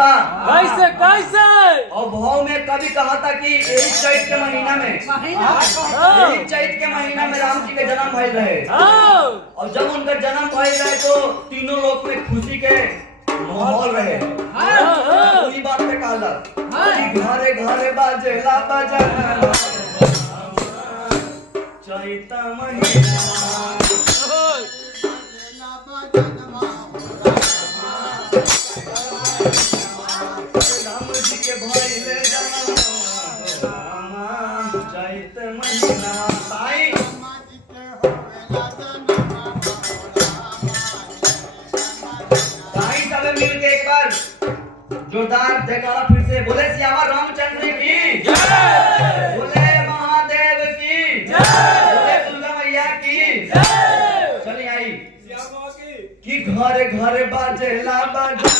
कैसे कैसे? और भाव में कभी कहा था कि यही चैत के महीना में यही चैत के महीना में राम जी के जन्म भइल रहे। और जब उनका जन्म भइल रहे तो तीनों लोग में खुशी के माहौल रहे। पूरी बात पे कहला कि घरे घरे बाजेला बजाना चैत महीना राम जी के भइले जन्म चैत महीना ताई ताई सब मिल के एक बार जोरदार जयकारा फिर से बोले सियावर रामचंद्र की जय, बोले महादेव की जय, बोले दुर्गा मैया की जय। चलिए आई कि घरे घरे बाजेला बजा